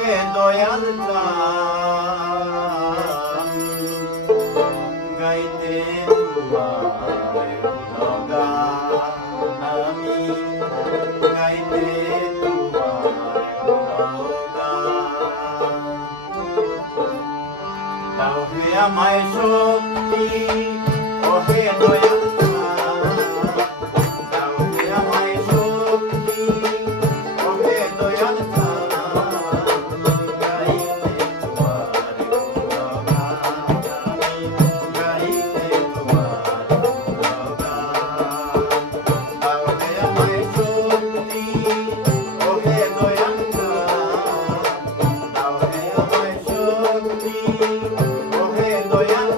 করে দয়াল গাইতে আমি গাইতে আমায় শক্তি ওহে দয়া নবী ওহে দয়া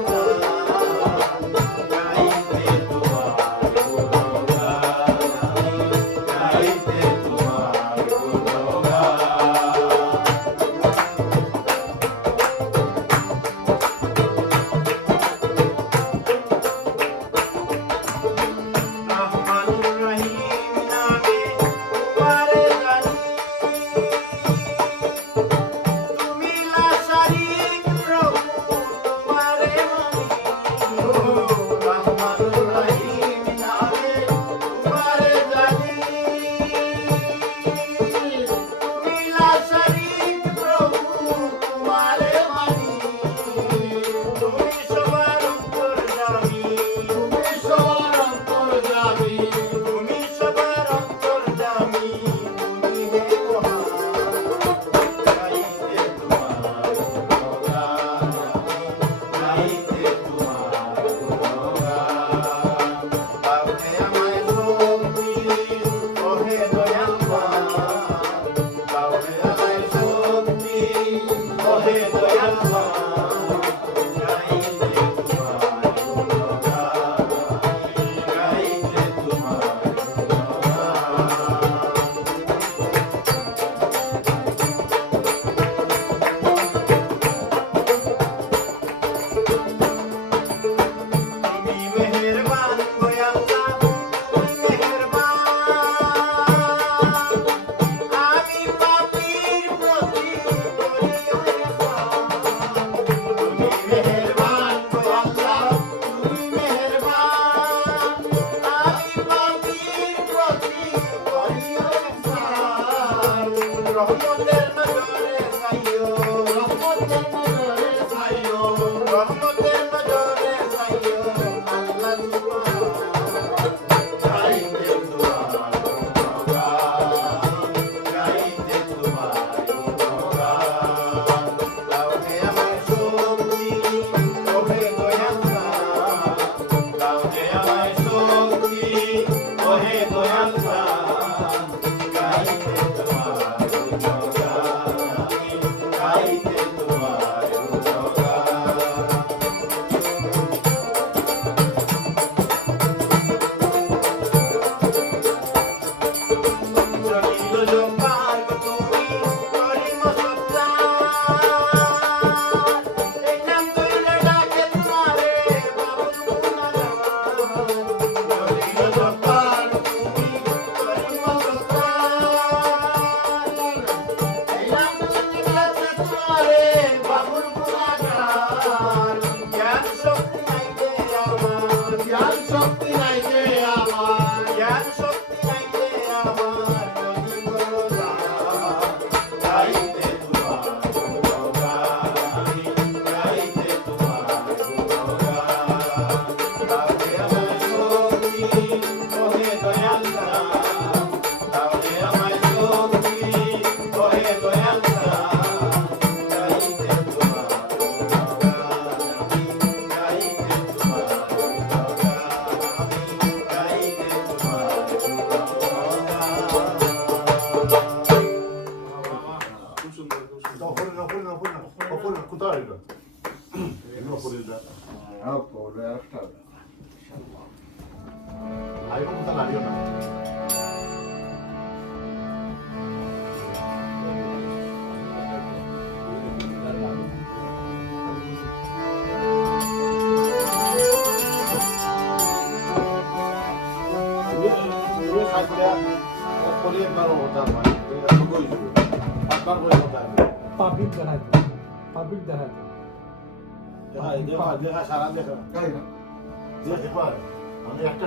Kovilda. Ja, Kovilda är efter. Live om Talarjona. Public দেখায় পাবলিক দেখায় আমি একটা